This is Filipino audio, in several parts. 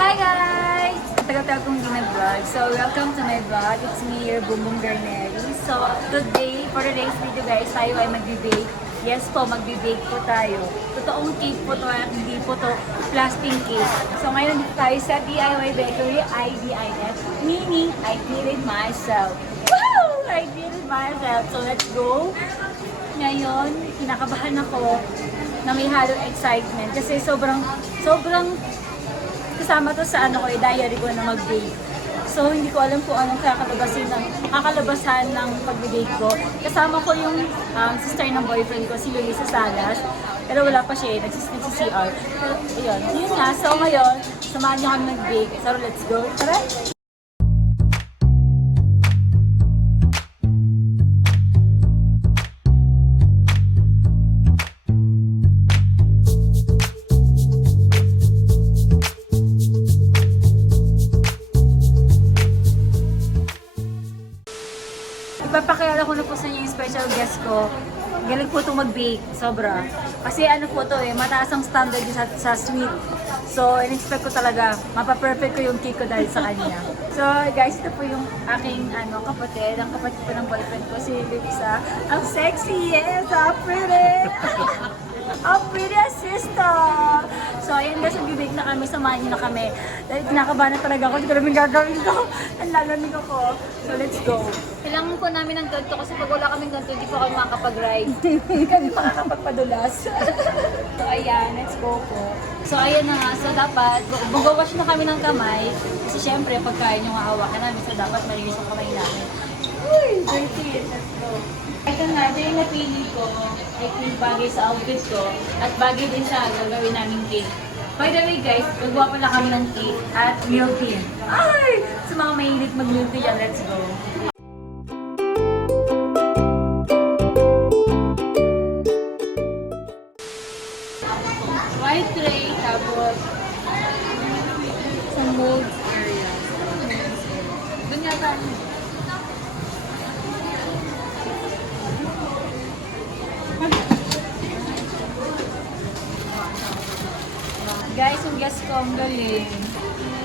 Hi guys! Tagal-tagal kong hindi nag-vlog. So, welcome to my vlog. It's me, your Bumbong Garneri. So, today, for today's video guys, tayo ay magbe-bake. Yes po, magbe-bake po tayo. Totoong cake po to at hindi po to plastic cake. So, ngayon dito tayo sa DIY Bakery, IDIF. Meaning, I did it myself. Woo! I did it myself. So, let's go. Ngayon, kinakabahan ako na may halong excitement kasi sobrang kasama to sa diary ko na mag-bake. So, hindi ko alam kung anong kakalabasan ng pag-bake ko. Kasama ko yung sister ng boyfriend ko, si Luisa Salas. Pero wala pa siya, nagsis-CR. Pero, yun nga. So, ngayon, samahan niyo kami mag-bake. So, let's go. Tara! Ipapakilala ko na po sa inyo yung special guest ko. Galing po itong mag-bake, sobra. Kasi ano po to mataas ang standard sa sweet. So, in-expect ko talaga, mapaperfect ko yung cake ko dahil sa kanya. So, guys, ito po yung aking kapatid. Ang kapatid po ng boyfriend ko, si Luisa. Ang sexy, yes! Ang pretty! Ang pretty sister! So, ayan guys, mag-bake na kami, samahan niyo na kami. Dahil kinakabahan na talaga ako, hindi ko namin gagawin ko. Ang lalamig ako. So, let's go. Kailangan po namin ng ganito kasi pag wala kaming ganito, hindi po kami makakapag-ride. Hindi kami makakapagpadulas. So, ayan, let's go po. So, ayan na nga. So, dapat, mag-wash na kami ng kamay. Kasi syempre, pagkain yung hahawakan namin, so dapat malinis ang kamay namin. Uy, dirty. Let's go. Ito na, ito yung napili ko. I think bagay sa outfit ko. At bagay din sa gagawin namin cake. By the way guys, gagawa pala kami ng cake at milk tea. Ay! Sa mga mahilig mag-milk tea yan, let's go. White tray, tapos sa molds area. Doon yata. Guys, yung guess ko ang galing.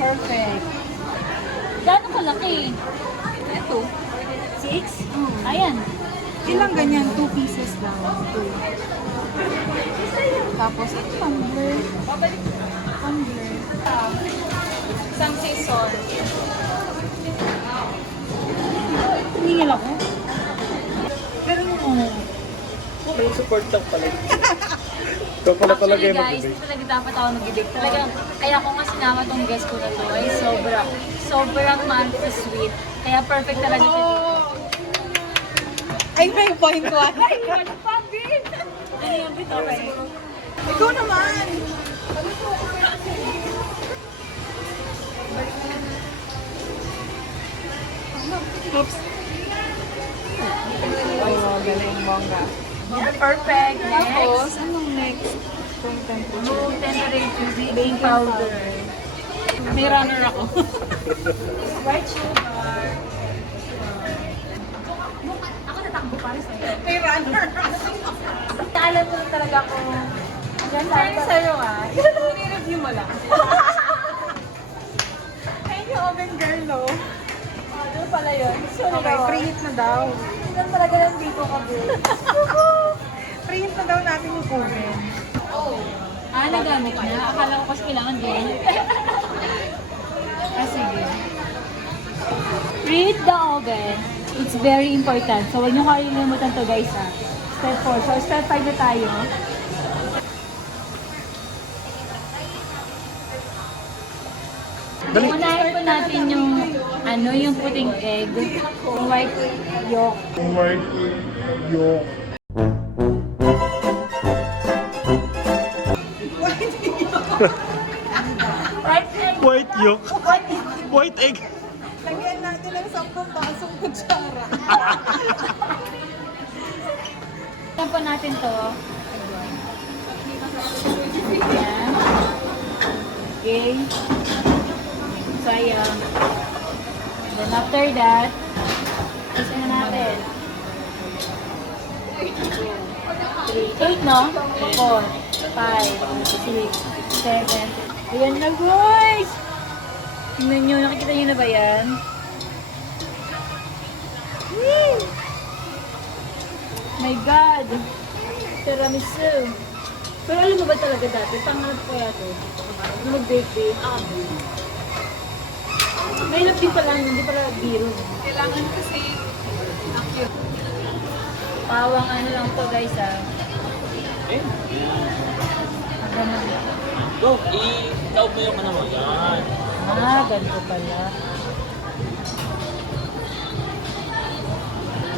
Perfect. Gano'ng kalaki? Ito. 6? Ayan. Ilang ganyan? 2 pieces lang. 2. Tapos ito tumbler. Tumbler. Isang season. Tumingil ako. Pero yung May support lang pala. Ito pala talaga Actually yung guys, hindi talaga dapat ako mag-bake. Talaga, kaya ko nga sinama tong guest ko na to ay sobrang man-sweet. Kaya perfect talaga siya dito. Ay, may point ko. Ay, wala pa, babe! Ano yung bito, right? Ikaw naman! Oops. Oh, galing bongga. Perfect. Tapos, Next, anong next? Room temperature. room temperature baking powder. May runner ako. White sugar. Ako natakbo pa rin sa'yo. May runner. Alam ko talaga kung hanggang saan Sorry sa'yo ah. I-review mo lang. Ayun yung oven girl, no? Ano pala yun? Okay, preheat na daw. Tingnan talaga lang dito ka, babe. Preheat na daw natin yung oven. Nagamit na. Akala ko kasi kailangan din. Sige. Preheat the oven. It's very important. So, huwag niyo kalimutan to guys ha. Step 4. So, step 5 na tayo. Dali. Unahin po natin yung puting egg. Yung white yolk. White yolk. White egg. White yolk. White egg. Lagyan natin ng 10 basong kutsara. Tignan po natin to. Ayan. Okay. So, ayan. Then after that, isa na natin. 8, no? 4, 5, 6, 7. Ayan na guys! Tingnan nyo, nakikita nyo na ba yan? Woo! My God! Tiramisu! Pero alam mo ba talaga dati, pangarap ko kaya to? Nung mag-bake-bake. Mahirap din pala, hindi pala biro. Kailangan kasi acute. Pawang ano lang to guys Eh, Ganun. go. I-taob mo yung ano mo. Yan. Ganito pala.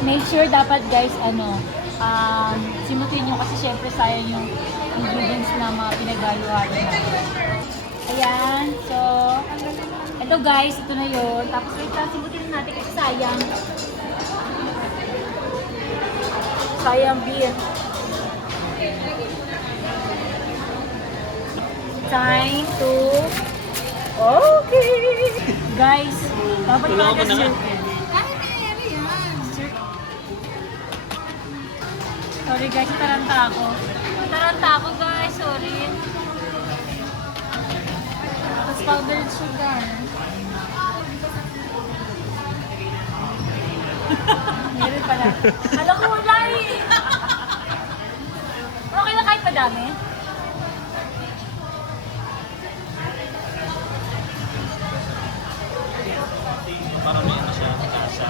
Make sure dapat guys, simutin nyo kasi syempre sayang yung ingredients na mga pinaghalo-halo natin. Ayan, so, ito guys, ito na yun. Tapos wait lang, simutin natin kasi sayang. Sayang beer. Time to... Okay! Guys, dapat Tulungan talaga mo na nga. circle. Ano yan? Sorry guys, taranta ako. Taranta ako guys, sorry. Tapos powdered sugar. Meron pala. Alam ko wala eh. Okay na kahit madami? Para may ano siya. Nasa.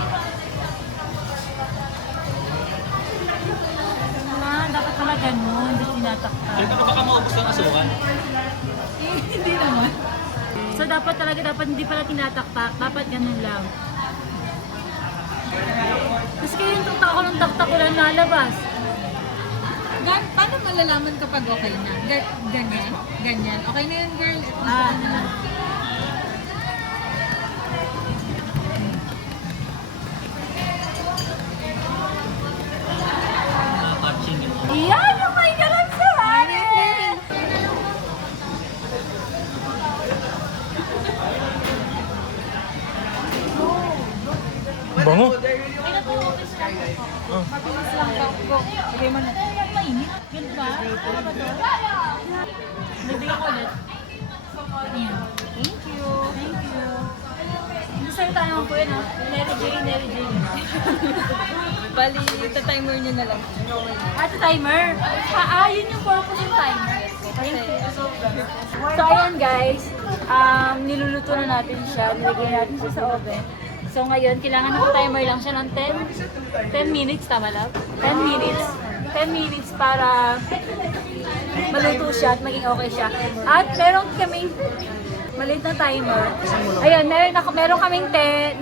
Dapat pala ganun. Hindi tinatakpan. Ay, baka maubos ang asukan. Hindi naman. So dapat hindi pala tinataktak. Dapat ganun lang. Kasi kaya yung taktak ko ng taktak ko lang nalabas. Paano malalaman kapag okay na? Ganyan? Ganyan. Okay na yun, girl. Touching yun. Iyan yung may galang sa akin! Bango. Mabilis lang daw. Go. Lagay mo na. Mainit. Ganun ba? Ano ba to? Bibigyan ko ulit. Ayan. Thank you. Thank you. Gusto rin tayo po yun ha. Neri J. Bali, timer nyo na lang. At timer. Yun yung purpose yung timer. Thank you. So ayan guys, niluluto na natin siya. Nilagay natin siya sa oven. So ngayon, kailangan naka-timer lang siya ng 10 minutes, tama lang? 10 minutes. 10 minutes para maluto siya at maging okay siya. At meron kaming maliit na timer. Ayun, meron kaming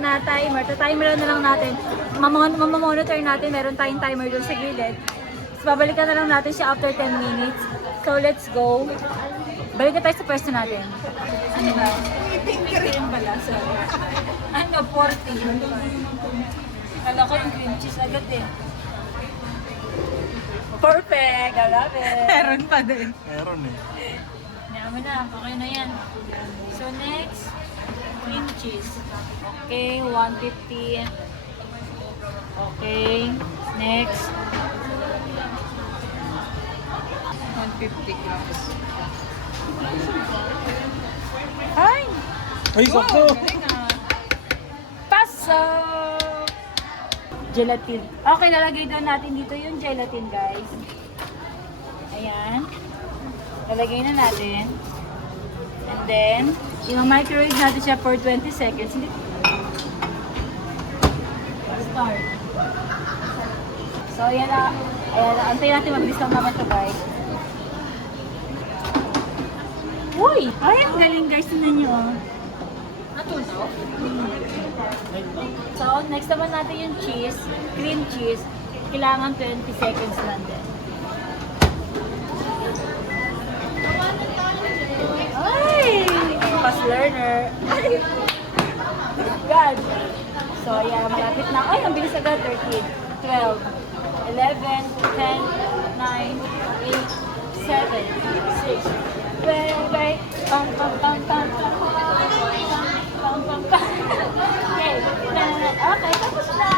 na timer. Ta-timer na lang natin. Mamamonitor natin, meron tayong timer doon sa gilid. So, babalikan na lang natin siya after 10 minutes. So, let's go. Balik na tayo sa pwesto natin. Ano ba? Cream pala, sorry. Ano, 40. Kala ko yung cream cheese agad eh. Perfect! I love it! Meron pa din. Meron eh. Naman na, okay na yan. So next, cream cheese. Okay, 150. Okay, next. 150 grams. Ay! Ay, sakto. Galing ah. Paso! Gelatin. Okay, lalagay doon natin dito yung gelatin, guys. Ayan. Lalagay na natin. And then, i-microwave natin siya for 20 seconds. Start. So, ayan na. Ayan na. Antayin natin, mabilis lang naman ito, guys. Uy! Ay, ang galing, guys. Tingnan nyo. Natunaw? So, next naman natin yung cheese, cream cheese. Kailangan 20 seconds lang din. Ay! Fast learner. God. So, yeah, malapit na. Ay, ang bilis agad. 13, 12, 11, 10, 9, 8, 7, 6, wait. Pam, pam, pam, pam, pam. Pam, pam, pam. Okay. Okay, tapos na.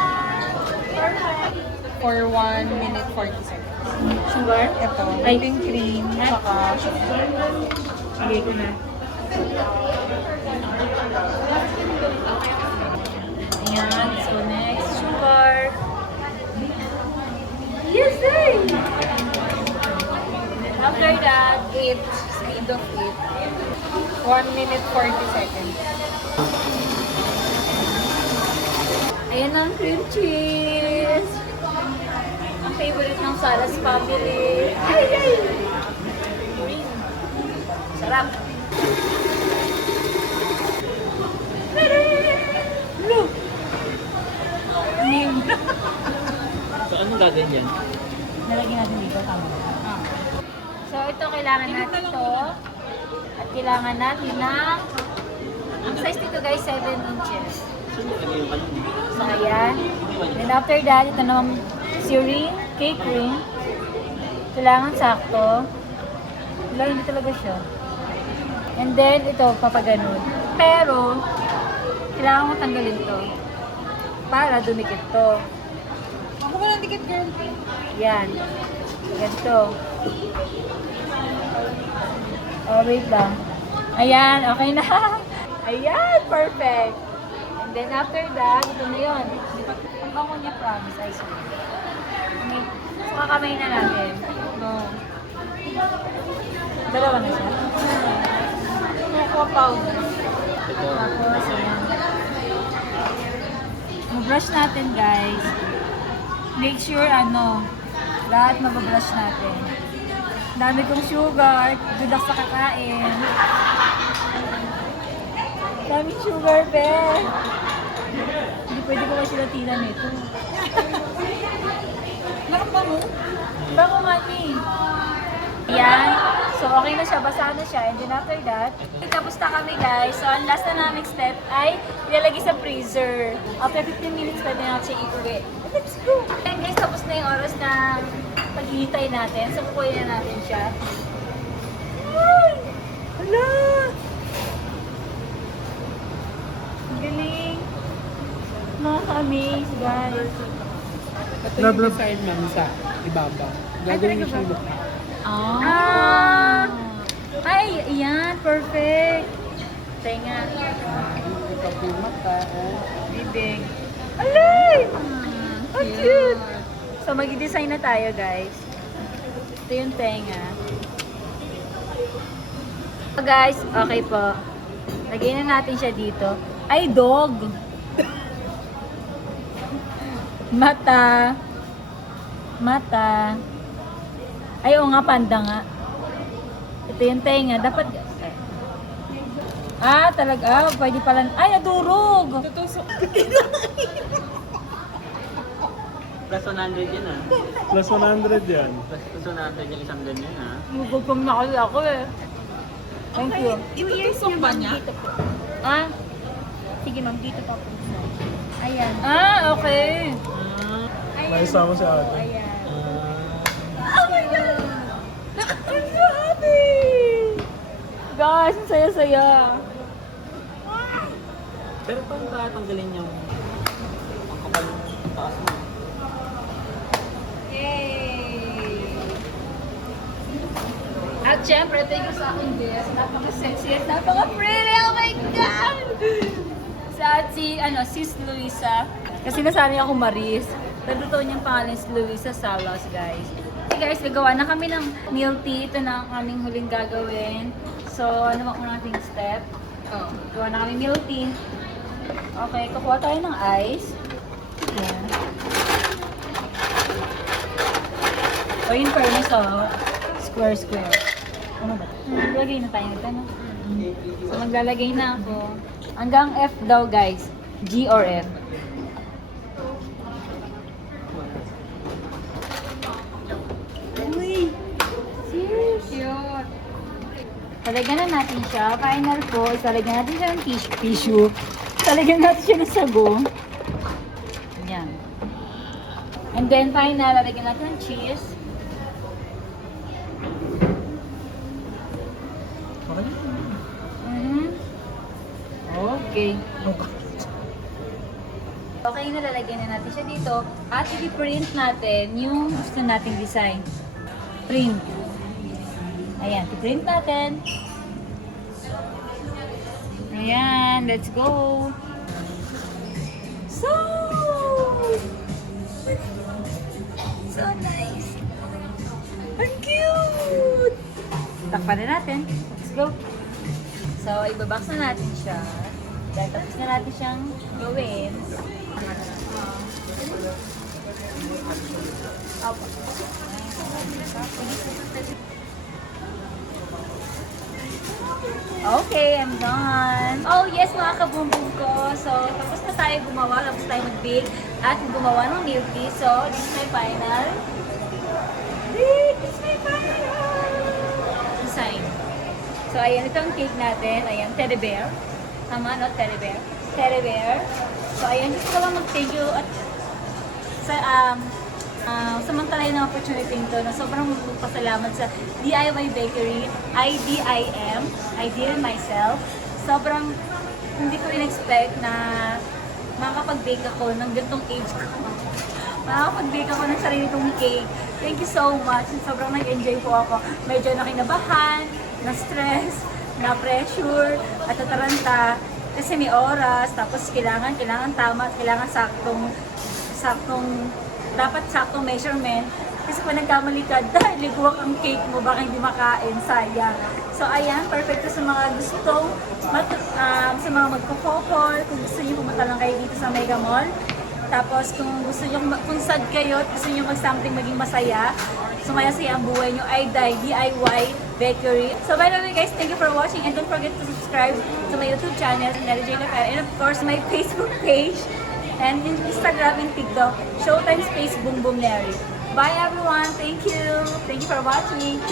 Perfect. For 1 minute 40 seconds. Sugar? Ito, Ay. whipping cream, saka sugar. Lagay ko na. 1 minute 40 seconds. Ayan ang cream cheese. Ang favorite ng Salas family. Ay, ay! Sarap. Look! Nim. So, anong gagawin yan? Nalagyan natin dito, tama. So, ito kailangan natin ito. At kailangan natin ng... Ang size nito guys, 7 inches. Saan yung yung kanina? So, ayan. Then after that, ito naman si ring, cake ring. Kailangan sakto. Wala, hindi talaga siya. And then, ito, papaganon. Pero, kailangan mo tanggalin to. Para dumikit to. Ako walang dikit, girl. Yan. Ganito. Oh, wait lang. Ayan, okay na. Ayan, perfect. And then after that, ito na yun. Ang bango niya, promise. I swear. Okay. So, kakamay na natin. No. Dalawa na siya. Cocoa powder. Ito. Tapos, ayan. Mag-brush natin, guys. Make sure, lahat mag-brush natin. Dami kong sugar, good sa kakain. Daming sugar, be. Hindi pwede ko kasi latinan nito. Nakapa mo? Bango nga ni. Ayan. So, okay na siya. Basa na siya. And then after that, tapos na kami guys. So, ang last na naming step ay ilalagay sa freezer. After 15 minutes, pwede natin siya iuwi. Let's go! And guys, tapos na yung oras na paghihintay natin. So, kukunin na natin siya. Ay! Hala! Ang galing! Nakaka-amaze, guys. Ito yung design ma'am sa ibaba. Gagawin niyo siyang mukha. Ah! Ay, ayan. Perfect. Tenga. Ito po yung mata. Bibig. Alay! Ang cute! So, mag-design na tayo, guys. Ito yung tenga. So, guys, okay po. Lagyan na natin siya dito. Ay, dog! Mata. Mata. Ay, oo nga, panda nga. Ito yung tenga. Dapat... Ah, talaga. Ah, pwede pala... Ay, nadurog! Tutusok. Plus 100 yan ah. Plus 100 yan. Plus 100 yung isang ganyan ah. Magugpam na kasi ako eh. Thank you. Itutusok ba niya? Ah? Sige ma'am, dito pa po. Ayan. Ah, okay. May isama si ate. Ayan. Oh my God! I'm so happy! Guys, ang saya-saya. Pero paano tatanggalin yung ang kapal ng taas mo? Yay! At syempre, thank you sa aking dress. Napaka-sexy at napaka-pretty. Oh my God! Sa Sis Luisa. Kasi nasanay ako Maris. Pero totoo niyang pangalan si Luisa Salas, guys. Okay guys, nagawa na kami ng milk tea. Ito na ang aming huling gagawin. So, ano ba kung nating step? Oh. Gawa na kami milk tea. Okay, kukuha tayo ng ice. Ayan. O yung fairness, oh. Square. Ano ba? Lagay na tayo nito, no? So, maglalagay na ako. Hanggang F daw, guys. G or F. Uy! Serious? Cute. Talagyan na natin siya. Final po, talagyan natin siya ng tissue. Talagyan natin siya ng sago. Yan. And then final, talagyan natin ng cheese. Mhm. Okay. Okay, nalalagyan na natin siya dito. At i-print natin yung gusto nating design. Print. Ayan, i-print natin. Ayan, let's go. So nice. Ang cute. Takpan na natin. Let's go. So, ibabox na natin siya. Dahil tapos na natin siyang gawin. Opo. Okay, I'm done. Oh yes, mga kabumbum ko. So, tapos na tayo gumawa, tapos tayo mag-bake at gumawa ng milk tea. So, this is my final. This is my final design. So, ayan, ito ang cake natin. Ayan, teddy bear. Tama, no? Teddy bear. Teddy bear. So, ayan, gusto ko lang mag-thank you at samantalahin ng opportunity ito na sobrang magpasalamat sa DIY Bakery, IDIM, I did it myself. Sobrang hindi ko in-expect na makakapag-bake ako ng gantong age ko. Makakapag-bake ako ng sarili kong cake. Thank you so much. Sobrang nag-enjoy po ako. Medyo nakinabahan, na-stress, na-pressure, at tataranta. Kasi may oras, tapos kailangan tama, kailangan dapat saktong measurement. Kasi kung nagkamali ka, dahil ligwak ang cake mo, baka hindi makain, sayang. So ayan, perfecto sa mga gustong, sa mga magko-couple, kung gusto niyo pumunta lang kayo dito sa Mega Mall. Tapos kung gusto niyo, kung sad kayo at gusto niyo mag-something maging masaya, sumaya-saya ang buhay niyo, ay DIY Bakery. So by the way guys, thank you for watching and don't forget to subscribe to my YouTube channel, Nelly J. Lefebvre, and of course my Facebook page. And in Instagram and TikTok, Showtime Space Boom Boom Neri. Bye everyone. Thank you. Thank you for watching.